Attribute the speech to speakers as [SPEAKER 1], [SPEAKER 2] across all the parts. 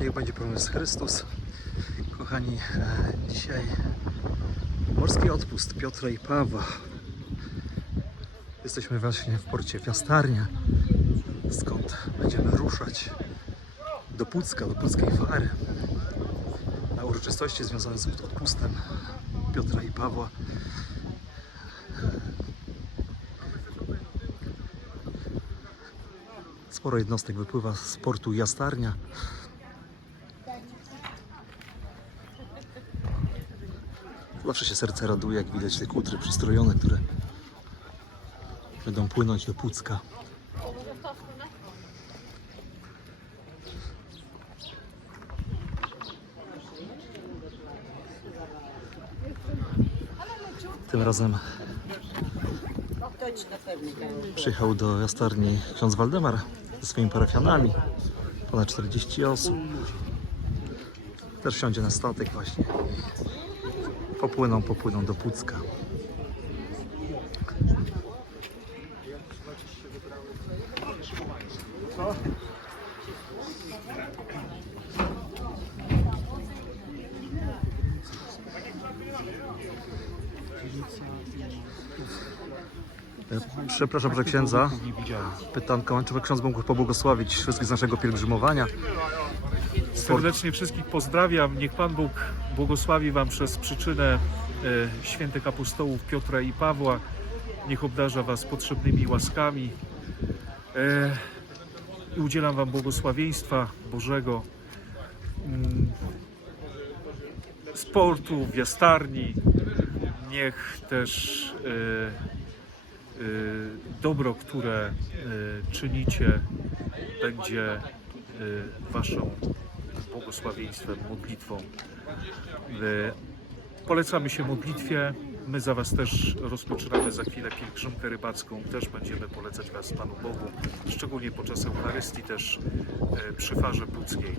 [SPEAKER 1] Niech będzie pełny Chrystus. Kochani, e, dzisiaj morski odpust Piotra i Pawła. Jesteśmy właśnie w porcie Piastarnia, skąd będziemy ruszać do Pucka, do Puckiej Fary. Na uroczystości związane z odpustem Piotra i Pawła. Sporo jednostek wypływa z portu Jastarnia. Zawsze się serce raduje, jak widać te kutry przystrojone, które będą płynąć do Pucka. Tym razem przyjechał do Jastarni ksiądz Waldemar ze swoimi parafianami. Ponad 40 osób. Też wsiądzie na statek właśnie. Popłyną, popłyną do Pucka. Przepraszam, że księdza. Pytanko, czy ksiądz mógł pobłogosławić wszystkich z naszego pielgrzymowania?
[SPEAKER 2] Serdecznie wszystkich pozdrawiam. Niech Pan Bóg błogosławi Wam przez przyczynę e, świętych apostołów Piotra i Pawła. Niech obdarza Was potrzebnymi łaskami. E, I udzielam Wam błogosławieństwa Bożego. Mm, Sportu, w jastarni. Niech też e, dobro, które czynicie, będzie Waszą błogosławieństwem, modlitwą. E, Polecamy się modlitwie. My za Was też rozpoczynamy za chwilę pielgrzymkę rybacką. Też będziemy polecać Was Panu Bogu, szczególnie podczas Eucharystii też e, przy Farze Puckiej.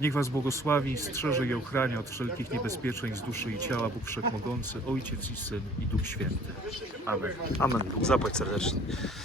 [SPEAKER 2] Niech Was błogosławi, strzeże i ochrania od wszelkich niebezpieczeństw duszy i ciała Bóg Wszechmogący, Ojciec i Syn i Duch Święty. Amen.
[SPEAKER 1] Amen. Bóg zapłać serdecznie.